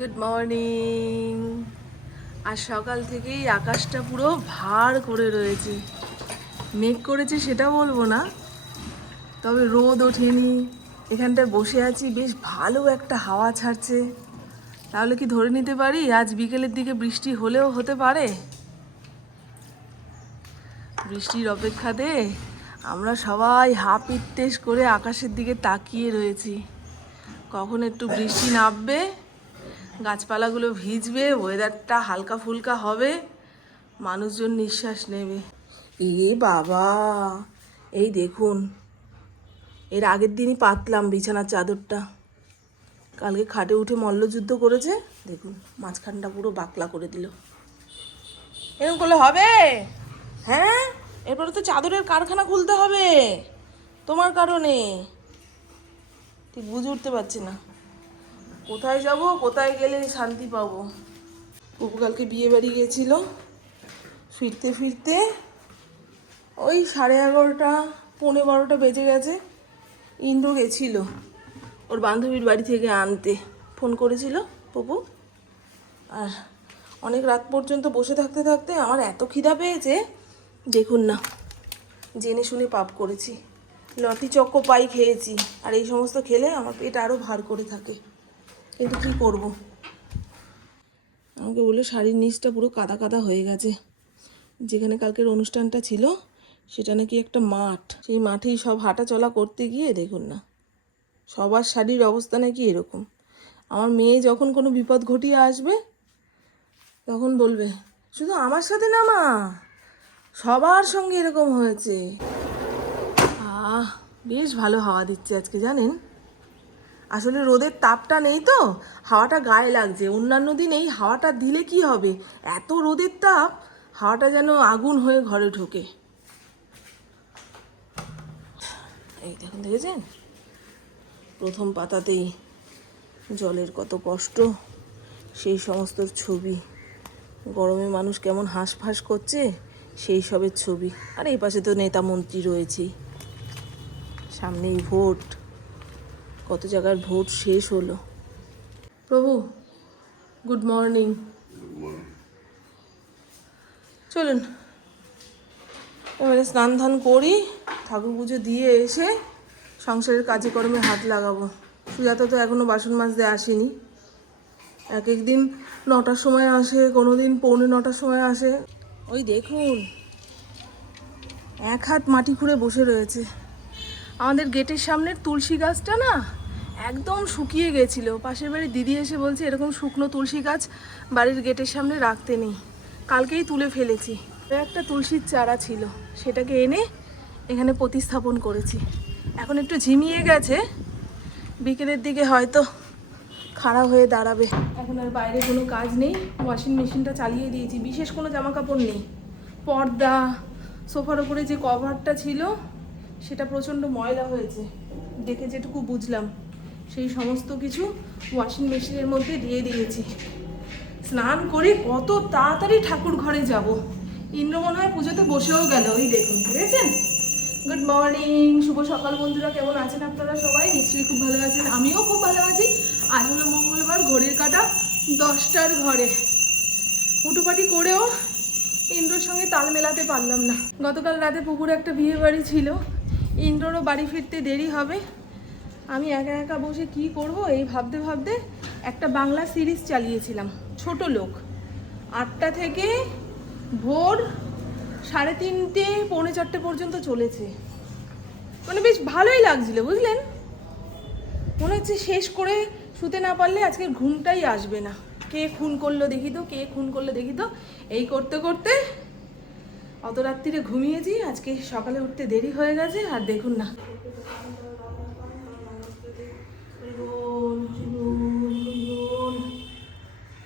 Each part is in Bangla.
Good morning. আজ সকাল থেকেই আকাশটা পুরো ভার করে রয়েছে। মেঘ করেছে সেটা বলবো না, তবে রোদ ওঠেনি। এখানটায় বসে আছি, বেশ ভালো একটা হাওয়া ছাড়ছে। তাহলে কি ধরে নিতে পারি আজ বিকেলের দিকে বৃষ্টি হলেও হতে পারে। বৃষ্টির অপেক্ষাতে আমরা সবাই হাপিত্তেশ করে আকাশের দিকে তাকিয়ে রয়েছি। কখন একটু বৃষ্টি নামবে, গাছপালাগুলো ভিজবে, ওয়েদারটা হালকা ফুলকা হবে, মানুষজন নিঃশ্বাস নেবে। এ বাবা, এই দেখুন, এর আগের দিনই পাতলাম বিছানার চাদরটা, কালকে খাটে উঠে মল্লযুদ্ধ করেছে। দেখুন মাঝখানটা পুরো বাকলা করে দিল। এরকম করলে হবে? হ্যাঁ, এরপরে তো চাদরের কারখানা খুলতে হবে তোমার কারণে। ঠিক বুঝে উঠতে পারছি না কোথায় যাব, কোথায় গেলে শান্তি পাবো। অপু কালকে বিয়ে বাড়ি গেছিল, ফিরতে ফিরতে ওই 11:30 11:45 বেজে গেছে। ইন্দ্র গেছিল ওর বান্ধবীর বাড়ি থেকে আনতে, ফোন করেছিল পপু। আর অনেক রাত পর্যন্ত বসে থাকতে থাকতে আমার এত খিদা পেয়েছে, দেখুন না, জেনে শুনে পাপ করেছি। লটি চক্কো পাই খেয়েছি, আর এই সমস্ত খেলে আমার পেট আরও ভার করে থাকে। কিন্তু কী করব, আমাকে বললো শাড়ির নিচটা পুরো কাদা কাদা হয়ে গেছে। যেখানে কালকের অনুষ্ঠানটা ছিল সেটা নাকি একটা মাঠ, সেই মাঠেই সব হাঁটা চলা করতে গিয়ে দেখুন না, সবার শাড়ির অবস্থা নাকি এরকম। আমার মেয়ে যখন কোনো বিপদ ঘটিয়ে আসবে তখন বলবে শুধু আমার সাথে না মা, সবার সঙ্গে এরকম হয়েছে। বেশ ভালো হাওয়া দিচ্ছে আজকে জানেন। আসলে রোদের তাপটা নেই তো, হাওয়াটা গায়ে লাগছে। অন্যান্য দিন এই হাওয়াটা দিলে কি হবে, এত রোদের তাপ, হাওয়াটা যেন আগুন হয়ে ঘরে ঢোকে। এই দেখুন, দেখেছেন প্রথম পাতাতেই জলের কত কষ্ট, সেই সমস্ত ছবি। গরমে মানুষ কেমন হাঁসফাঁস করছে সেই সবের ছবি। আর এই পাশে তো নেতা মন্ত্রী রয়েছেই, সামনেই ভোট, কত জায়গার ভোট শেষ হলো। প্রভু গুড মর্নিং। চলুন এবারে স্নান ধান করি, ঠাকুর পুজো দিয়ে এসে সংসারের কাজে কর্মে হাত লাগাবো। সুজাতা তো এখনও বাসন মাজতে আসেনি। এক এক দিন 9টার সময় আসে, কোনো দিন 8:45 সময় আসে। ওই দেখুন, এক হাত মাটি খুঁড়ে বসে রয়েছে। আমাদের গেটের সামনের তুলসী গাছটা না একদম শুকিয়ে গেছিল। পাশের বাড়ির দিদি এসে বলছে এরকম শুকনো তুলসী গাছ বাড়ির গেটের সামনে রাখতে নেই, কালকেই তুলে ফেলেছি। একটা তুলসীর চারা ছিল, সেটাকে এনে এখানে প্রতিস্থাপন করেছি। এখন একটু ঝিমিয়ে গেছে, বিকেলের দিকে হয়তো খাড়া হয়ে দাঁড়াবে। এখন আর বাইরে কোনো কাজ নেই, ওয়াশিং মেশিনটা চালিয়ে দিয়েছি। বিশেষ কোনো জামা কাপড় নেই। পর্দা, সোফার ওপরে যে কভারটা ছিল সেটা প্রচণ্ড ময়লা হয়েছে, দেখে যেটুকু বুঝলাম সেই সমস্ত কিছু ওয়াশিং মেশিনের মধ্যে দিয়ে দিয়েছি। স্নান করে কত তাড়াতাড়ি ঠাকুর ঘরে যাব। ইন্দ্র মনে হয় পুজোতে বসেও গেল, ওই দেখুন, বুঝেছেন। গুড মর্নিং, শুভ সকাল বন্ধুরা। কেমন আছেন আপনারা সবাই? নিশ্চয়ই খুব ভালো আছেন, আমিও খুব ভালো আছি। আজ হলো মঙ্গলবার, ঘড়ির কাঁটা 10টার ঘরে। হুটুপাটি করেও ইন্দ্রর সঙ্গে তাল মেলাতে পারলাম না। গতকাল রাতে পুকুরে একটা বিয়ে বাড়ি ছিল, ইন্দ্ররও বাড়ি ফিরতে দেরি হবে। আমি একা একা বসে কি করব এই ভাবতে ভাবতে একটা বাংলা সিরিজ চালিয়েছিলাম, ছোট লোক। 8টা থেকে ভোর 3:30 4:45 পর্যন্ত চলেছে। মানে বেশ ভালোই লাগছিল, বুঝলেন। মনে হচ্ছে শেষ করে শুতে না পারলে আজকে ঘুমটাই আসবে না। কে খুন করলো দেখি তো, কে খুন করলো দেখি তো, এই করতে করতে অত রাত্রিরে ঘুমিয়েছি। আজকে সকালে উঠতে দেরি হয়ে গেছে। আর দেখুন না,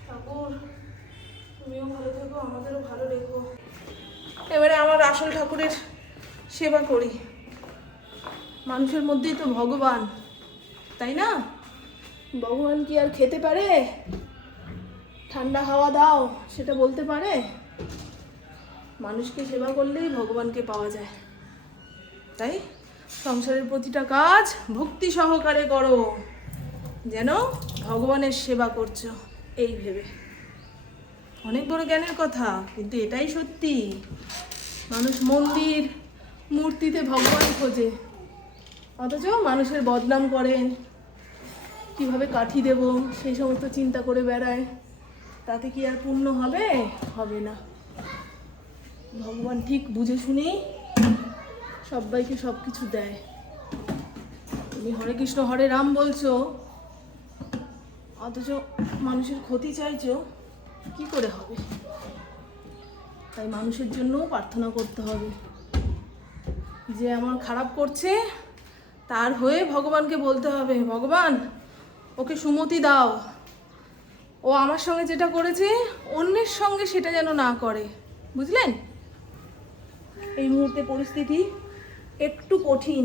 ঠাকুর তুমিও ভালো থেকো, আমাদেরও ভালো রেখো। এবারে আমার আসল ঠাকুরের সেবা করি। মানুষের মধ্যেই তো ভগবান, তাই না? ভগবান কি আর খেতে পারে? ঠান্ডা হাওয়া দাও সেটা বলতে পারে? মানুষকে সেবা করলেই ভগবানকে পাওয়া যায়। তাই সংসারের প্রতিটা কাজ ভক্তি সহকারে করো, যেন ভগবানের সেবা করছো। এই ভেবে। অনেক বড় জ্ঞানের কথা, কিন্তু এটাই সত্যি। মানুষ মন্দির মূর্তিতে ভগবান খোঁজে, অথচ মানুষের বদনাম করেন, কিভাবে কাঠি দেব সেই সমস্ত চিন্তা করে বেড়ায়। তাতে কি আর পূর্ণ হবে? হবে না। ভগবান ঠিক বুঝে শুনেই সবাইকে সব কিছু দেয়। তুমি হরে কৃষ্ণ হরে রাম বলছো, অথচ মানুষের ক্ষতি চাইছো, কি করে হবে? তাই মানুষের জন্যও প্রার্থনা করতে হবে। যে আমার খারাপ করছে তার হয়ে ভগবানকে বলতে হবে, ভগবান ওকে সুমতি দাও, ও আমার সঙ্গে যেটা করেছে অন্যের সঙ্গে সেটা যেন না করে। বুঝলেন? এই মুহূর্তে পরিস্থিতি একটু কঠিন।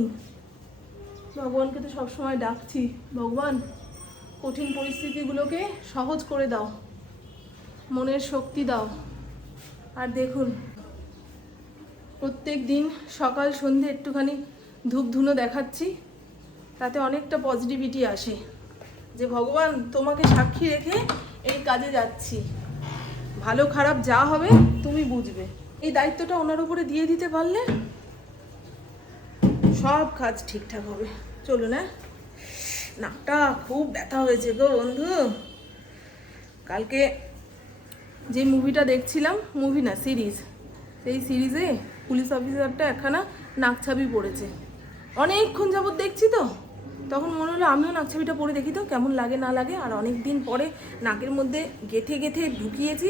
ভগবানকে তো সবসময় ডাকছি, ভগবান কঠিন পরিস্থিতিগুলোকে সহজ করে দাও, মনের শক্তি দাও। আর দেখুন, প্রত্যেক দিন সকাল সন্ধে একটুখানি ধূপ ধুনো দেখাচ্ছি, তাতে অনেকটা পজিটিভিটি আসে যে ভগবান তোমাকে সাক্ষী রেখে এই কাজে যাচ্ছি, ভালো খারাপ যা হবে তুমি বুঝবে। এই দায়িত্বটা ওনার উপরে দিয়ে দিতে পারলে সব কাজ ঠিকঠাক হবে। চলুন। নাকটা খুব ব্যথা হয়েছে গো বন্ধু। কালকে যে মুভিটা দেখছিলাম, মুভি না সিরিজ, সেই সিরিজে পুলিশ অফিসারটা একখানা নাকছাবি পড়েছে। অনেকক্ষণ যাবত দেখছি তো, তখন মনে হলো আমিও নাকছাবিটা পরে দেখি তো কেমন লাগে না লাগে। আর অনেক দিন পরে নাকের মধ্যে গেঁথে গেঁথে ঢুকিয়েছি,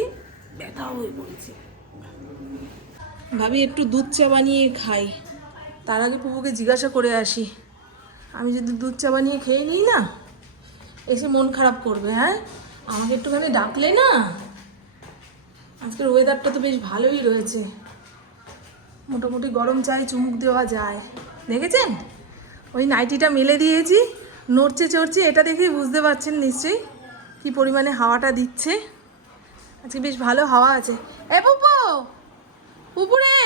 ব্যথা হয়ে পড়েছে। ভাবি একটু দুধ চা বানিয়ে খাই, তার আগে পুপুকে জিজ্ঞাসা করে আসি। আমি যদি দুধ চা বানিয়ে খেয়ে নিই না, এসে মন খারাপ করবে। হ্যাঁ, আমাকে একটুখানি ডাকলে না। আজকের ওয়েদারটা তো বেশ ভালোই রয়েছে, মোটামুটি গরম চায়ে চুমুক দেওয়া যায়। দেখেছেন ওই নাইটিটা মেলে দিয়েছি, নড়ছে চড়ছে, এটা দেখেই বুঝতে পারছেন নিশ্চয়ই কি পরিমাণে হাওয়াটা দিচ্ছে। আজকে বেশ ভালো হাওয়া আছে। এ পুপু, পুপু রে,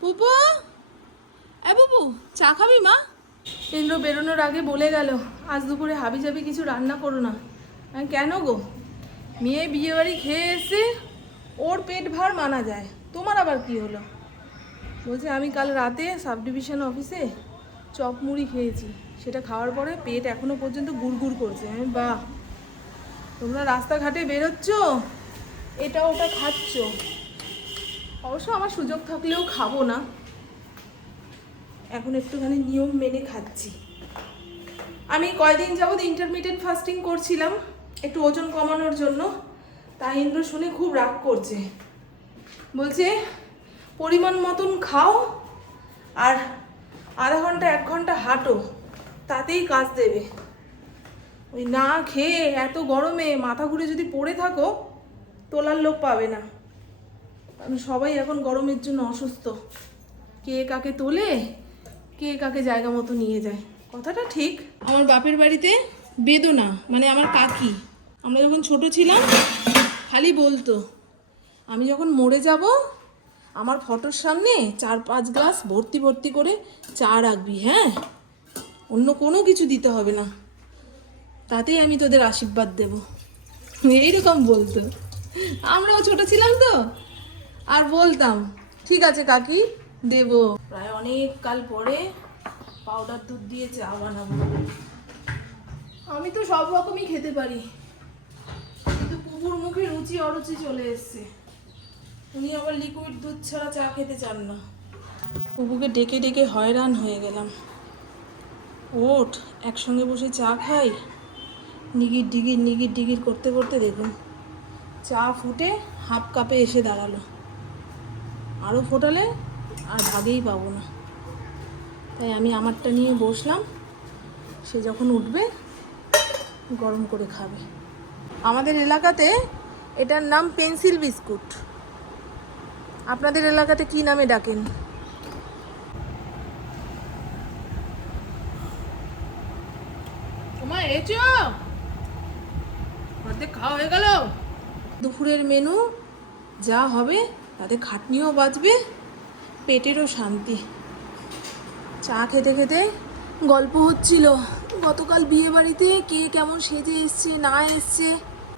পুপু, এ পুপু চা খাবি মা? ইন্দ্র বেরোনোর আগে বলে গেল আজ দুপুরে হাবি জাবি কিছু রান্না করো না। কেন গো? মেয়ে বিয়ে বাড়ি খেয়ে এসে ওর পেট ভার মানা যায়, তোমার আবার কি হলো? বলছে আমি কাল রাতে সাব ডিভিশন অফিসে চপ মুড়ি খেয়েছি, সেটা খাওয়ার পরে পেট এখনো পর্যন্ত গুড়গুড় করছে। আমি বাহ, তোমরা রাস্তাঘাটে বেরোচ্ছ, এটা ওটা খাচ্ছ। অবশ্য আমার সুযোগ থাকলেও খাবো না, এখন একটুখানি নিয়ম মেনে খাচ্ছি। আমি কয়দিন যাবৎ ইন্টারমিডিয়েট ফাস্টিং করছিলাম একটু ওজন কমানোর জন্য। তাই ইন্দ্র শুনে খুব রাগ করছে, বলছে পরিমাণ মতন খাও আর আধা ঘন্টা 1 ঘন্টা হাঁটো, তাতেই কাজ দেবে। ওই না খেয়ে এত গরমে মাথা ঘুরে যদি পড়ে থাকো, তোলার লোক পাবে না। কারণ সবাই এখন গরমের জন্য অসুস্থ, কে কাকে তোলে, কে কাকে জায়গা মতো নিয়ে যায়। কথাটা ঠিক। আমার বাপের বাড়িতে বেদনা মানে আমার কাকি, আমরা যখন ছোট ছিলাম খালি বলতো আমি যখন মরে যাব আমার ফটোর সামনে 4-5 গ্লাস ভর্তি ভর্তি করে চা রাখবি, হ্যাঁ, অন্য কোনো কিছু দিতে হবে না, তাতেই আমি তোদের আশীর্বাদ দেব, এইরকম বলতো। আমরাও ছোট ছিলাম তো, আর বলতাম ঠিক আছে কাকি দেব। প্রায় অনেক কাল পরে পাউডার দুধ দিয়ে চা বানাবো। আমি তো সব রকমই খেতে পারি, কিন্তু পুকুর মুখে রুচি অরুচি চলে এসছে। উনি আবার লিকুইড দুধ ছাড়া চা খেতে চান না। পুকুকে ডেকে ডেকে হয়রান হয়ে গেলাম, ওঠ একসঙ্গে বসে চা খাই। নিগির ডিগির করতে করতে দেখুন চা ফুটে হাফ কাপে এসে দাঁড়ালো। আরও ফোটালে আর ভাগেই পাবো না, তাই আমি আমারটা নিয়ে বসলাম। সে যখন উঠবে গরম করে খাবে। আমাদের এলাকাতে এটার নাম পেন্সিল বিস্কুট, আপনাদের এলাকাতে কি নামে ডাকেন? তোমার এসো, অর্ধেক খাওয়া হয়ে গেল। দুপুরের মেনু যা হবে তাতে খাটনিও বাঁচবে, পেটেরও শান্তি। চা খেতে খেতে গল্প হচ্ছিল। গতকাল বিয়ে বাড়িতে কে কেমন সেজে এসছে না এসছে।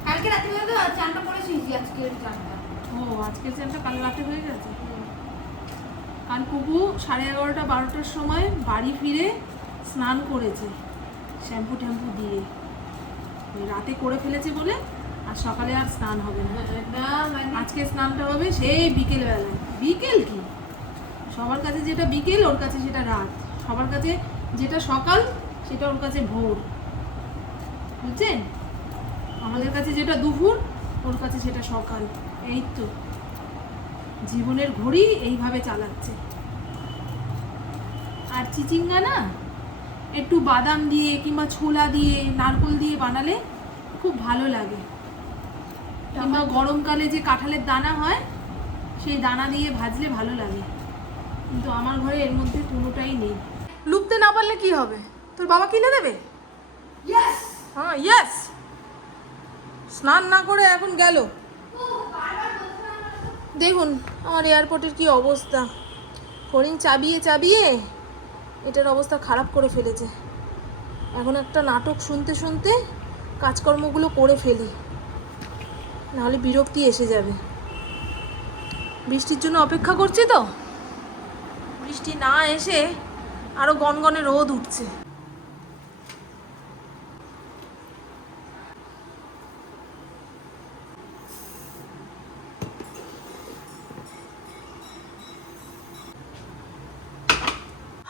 কালকে রাতে তো চানটা পড়েছিস, আজকের চানটা। ও আজকের চানটা কাল রাতে হয়ে গেছে। কাল পুপু 11:30-12টার সময় বাড়ি ফিরে স্নান করেছে শ্যাম্পু ট্যাম্পু দিয়ে। ওই রাতে করে ফেলেছে বলে আর সকালে আর স্নান হবে না। আজকে স্নানটা হবে সেই বিকেলবেলায়। বিকেল কি, সবার কাছে যেটা বিকেল ওর কাছে সেটা রাত, সবার কাছে যেটা সকাল সেটা ওর কাছে ভোর, বুঝছেন? আমাদের কাছে যেটা দুপুর ওর কাছে সেটা সকাল। এই তো জীবনের ঘড়ি এইভাবে চালাচ্ছে। আর চিচিঙ্গা না একটু বাদাম দিয়ে কিংবা ছোলা দিয়ে নারকোল দিয়ে বানালে খুব ভালো লাগে, কিংবা গরমকালে যে কাঁঠালের দানা হয় সেই দানা দিয়ে ভাজলে ভালো লাগে, কিন্তু আমার ঘরে এর মধ্যে কোনোটাই নেই। লুপতে না পারলে কি হবে, তোর বাবা কিনে দেবে। হ্যাঁ ইয়েস, স্নান না করে এখন গেল। দেখুন আমার এয়ারপোর্টের কি অবস্থা, ফড়িং চাবিয়ে চাবিয়ে এটার অবস্থা খারাপ করে ফেলেছে। এখন একটা নাটক শুনতে শুনতে কাজকর্মগুলো করে ফেলি, নাহলে বিরক্তি এসে যাবে। বৃষ্টির জন্য অপেক্ষা করছি তো, বৃষ্টি না এসে আরো গনগনে রোদ উঠছে।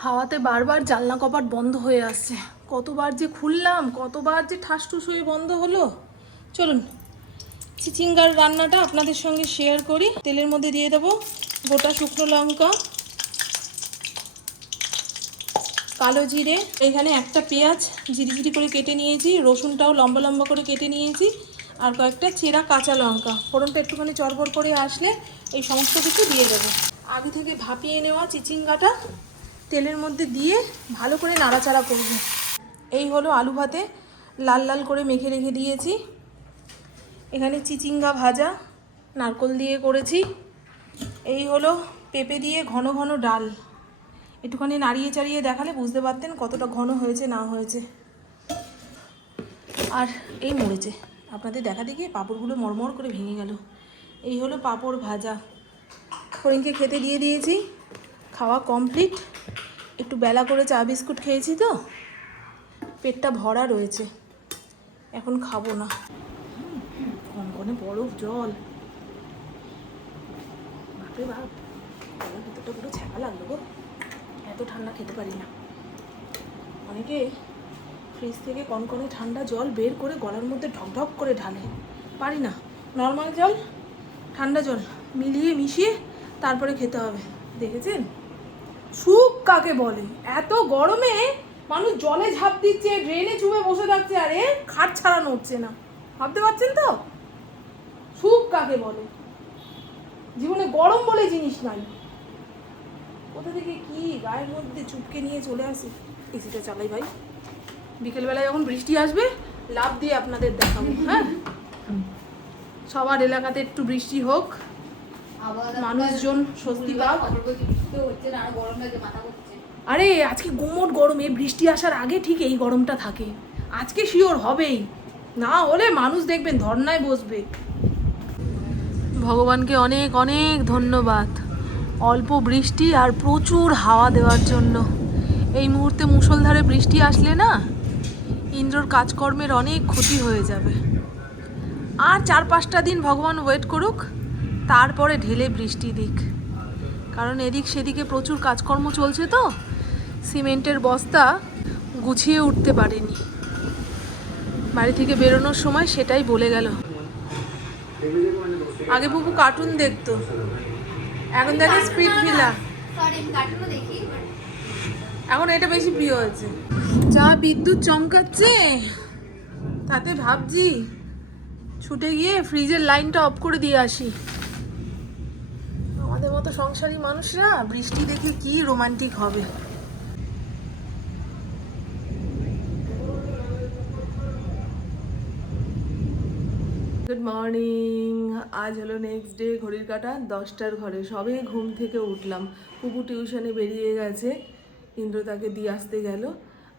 হাওয়াতে বারবার জানলা কপাট বন্ধ হয়ে আসছে, কতবার যে খুললাম, কতবার যে ঠাসঠুস হয়ে বন্ধ হলো। চলুন চিচিঙ্গার রান্নাটা আপনাদের সঙ্গে শেয়ার করি। তেলের মধ্যে দিয়ে দেবো গোটা শুকনো লঙ্কা, কালো জিরে, এখানে একটা পেঁয়াজ ঝিরিঝিরি করে কেটে নিয়েছি, রসুনটাও লম্বা লম্বা করে কেটে নিয়েছি, আর কয়েকটা চেরা কাঁচা লঙ্কা। ফোড়নটা একটুখানি চড়বড় করে আসলে এই সমস্ত কিছু দিয়ে দেবো। আগে থেকে ভাপিয়ে নেওয়া চিচিঙ্গাটা তেলের মধ্যে দিয়ে ভালো করে নাড়াচাড়া করব। এই হলো আলু ভাতে লাল লাল করে মেখে রেখে দিয়েছি। এখানে চিচিঙ্গা ভাজা নারকোল দিয়ে করেছি। এই হলো পেঁপে দিয়ে ঘন ঘন ডাল, একটুখানি নাড়িয়ে চাড়িয়ে দেখালে বুঝতে পারতেন কতটা ঘন হয়েছে না হয়েছে। আর এই মরেছে, আপনাদের দেখা দেখি পাঁপড়গুলো মরমর করে ভেঙে গেল। এই হলো পাঁপড় ভাজা। ফড়িংকে খেতে দিয়ে দিয়েছি, খাওয়া কমপ্লিট। একটু বেলা করে চা বিস্কুট খেয়েছি তো পেটটা ভরা রয়েছে, এখন খাবো না। কনকনে বরফ জল, বাপরে বাপ, গলার ভিতরটা পুরো ছ্যাঁকা লাগলো গো, এত ঠান্ডা খেতে পারি না। অনেকে ফ্রিজ থেকে কনকনে ঠান্ডা জল বের করে গলার মধ্যে ঢকঢক করে ঢালে, পারি না। নর্মাল জল ঠান্ডা জল মিলিয়ে মিশিয়ে তারপরে খেতে হবে। দেখেছেন সুখ কাকে বলে? এত গরমে মানুষ জলে ঝাঁপ দিচ্ছে, ড্রেনে চুবে বসে থাকছে, আরে খাট ছাড়া নড়ছে না। ভাবতে পারছেন তো সুখ কাকে বলে? জীবনে গরম বলে জিনিস নাই। কোথা থেকে কি গায়ের মধ্যে চুপকে নিয়ে চলে আসি। এসিটা চালাই ভাই, বিকেলবেলায় যখন বৃষ্টি আসবে লাভ দিয়ে আপনাদের দেখাবো। হ্যাঁ, সবার এলাকাতে একটু বৃষ্টি হোক, মানুষজন স্বস্তি পাক। আরে আজকে গুমোট গরমে বৃষ্টি আসার আগে ঠিক এই গরমটা থাকে, আজকে শিওর হবেই, না হলে মানুষ দেখবেন ধর্নায় বসবে। ভগবানকে অনেক অনেক ধন্যবাদ অল্প বৃষ্টি আর প্রচুর হাওয়া দেওয়ার জন্য। এই মুহূর্তে মুষলধারে বৃষ্টি আসলে না ইন্দ্রর কাজকর্মের অনেক ক্ষতি হয়ে যাবে। আর 4-5টা দিন ভগবান ওয়েট করুক, তারপরে ঢেলে বৃষ্টি দিক, কারণ এদিক সেদিকে প্রচুর কাজকর্ম চলছে তো, সিমেন্টের বস্তা গুছিয়ে উঠতে পারেনি। বাড়ি থেকে বেরোনোর সময় সেটাই বলে গেল। আগে বুবু কার্টুন দেখতো, এখন দেখে স্পিড ভিলা, এখন এটা বেশি প্রিয় হয়েছে। যা বিদ্যুৎ চমকাচ্ছে তাতে ভাবছি ছুটে গিয়ে ফ্রিজের লাইনটা অফ করে দিয়ে আসি। আমাদের মতো সংসারী মানুষরা বৃষ্টি দেখে কি রোমান্টিক হবে। গুড মর্নিং, আজ হলো নেক্সট ডে। ঘড়ির কাঁটা 10টার ঘরে, সবে ঘুম থেকে উঠলাম। পুপু টিউশনে বেরিয়ে গেছে, ইন্দ্র তাকে দিয়ে আসতে গেল।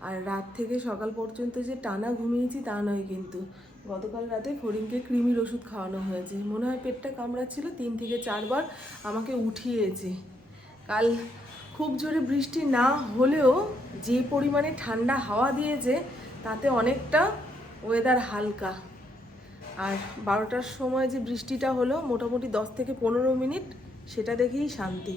আর রাত থেকে সকাল পর্যন্ত যে টানা ঘুমিয়েছি তা নয় কিন্তু, গতকাল রাতে ফড়িংকে কৃমির ওষুধ খাওয়ানো হয়েছে, মনে হয় পেটটা কামড়াচ্ছিল, 3 থেকে 4 বার আমাকে উঠিয়েছে। কাল খুব জোরে বৃষ্টি না হলেও যে পরিমাণে ঠান্ডা হাওয়া দিয়েছে তাতে অনেকটা ওয়েদার হালকা। আর 12টার সময় যে বৃষ্টিটা হলো মোটামুটি 10 থেকে 15 মিনিট, সেটা দেখেই শান্তি।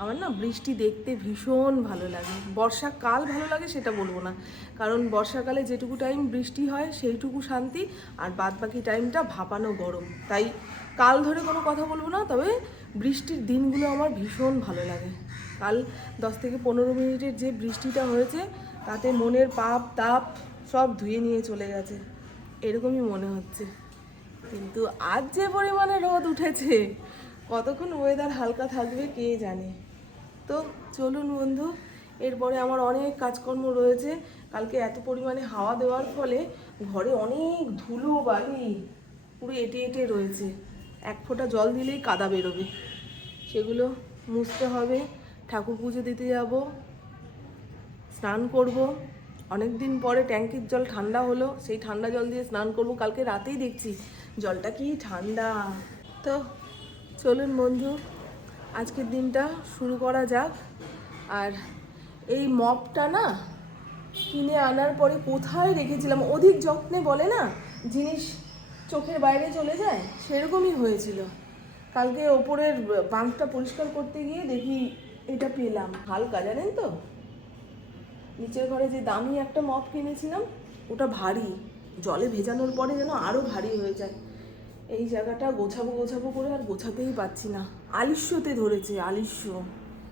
আমার না বৃষ্টি দেখতে ভীষণ ভালো লাগে। বর্ষাকাল ভালো লাগে সেটা বলবো না, কারণ বর্ষাকালে যেটুকু টাইম বৃষ্টি হয় সেইটুকু শান্তি, আর বাদ বাকি টাইমটা ভাপানো গরম। তাই কাল ধরে কোনো কথা বলবো না, তবে বৃষ্টির দিনগুলো আমার ভীষণ ভালো লাগে। কাল 10 থেকে 15 মিনিটের যে বৃষ্টিটা হয়েছে তাতে মনের পাপ তাপ সব ধুয়ে নিয়ে চলে গেছে, এরকমই মনে হচ্ছে। কিন্তু আজ যে পরিমাণে রোদ উঠেছে, কতক্ষণ ওয়েদার হালকা থাকবে কে জানে। তো চলুন বন্ধু, এরপরে আমার অনেক কাজকর্ম রয়েছে। কালকে এত পরিমাণে হাওয়া দেওয়ার ফলে ঘরে অনেক ধুলো বালি পুরো এঁটে এঁটে রয়েছে, এক ফোঁটা জল দিলেই কাদা বেরোবে, সেগুলো মুছতে হবে। ঠাকুর পুজো দিতে যাব, স্নান করব। অনেক দিন পরে ট্যাঙ্কির জল ঠান্ডা হলো, সেই ঠান্ডা জল দিয়ে স্নান করব। কালকে রাতেই দেখছি জলটা কি ঠান্ডা। তো চলুন বন্ধু, আজকের দিনটা শুরু করা যাক। আর এই মপটা না কিনে আনার পরে কোথায় রেখেছিলাম, অধিক যত্নে বলে না জিনিস চোখের বাইরে চলে যায়, সেরকমই হয়েছিল। কালকে ওপরের বাঁকটা পরিষ্কার করতে গিয়ে দেখি এটা পেলাম, হালকা জানেন তো। নিচের ঘরে যে দামি একটা মপ কিনেছিলাম ওটা ভারী, জলে ভেজানোর পরে যেন আরও ভারী হয়ে যায়। এই জায়গাটা গোছাবো গোছাবো করে আর গোছাতেই পারছি না, আলিস্যতে ধরেছে আলিস্য।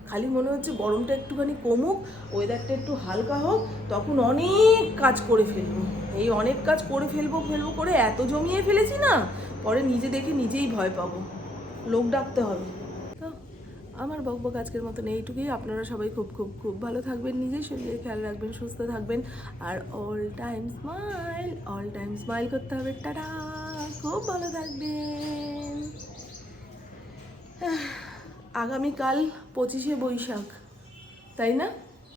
খালি মনে হচ্ছে গরমটা একটুখানি কমুক, ওয়েদারটা একটু হালকা হোক, তখন অনেক কাজ করে ফেলবো। এই অনেক কাজ করে ফেলবো করে এত জমিয়ে ফেলেছি না, পরে নিজে দেখে নিজেই ভয় পাবো, লোক ডাকতে হবে। তো আমার বকবক আজকের মতন এইটুকুই। আপনারা সবাই খুব খুব খুব ভালো থাকবেন, নিজের শরীরের খেয়াল রাখবেন, সুস্থ থাকবেন, আর অল টাইম স্মাইল করতে হবে। টাটা, খুব ভালো থাকবেন। আগামীকাল 25শে বৈশাখ, তাই না?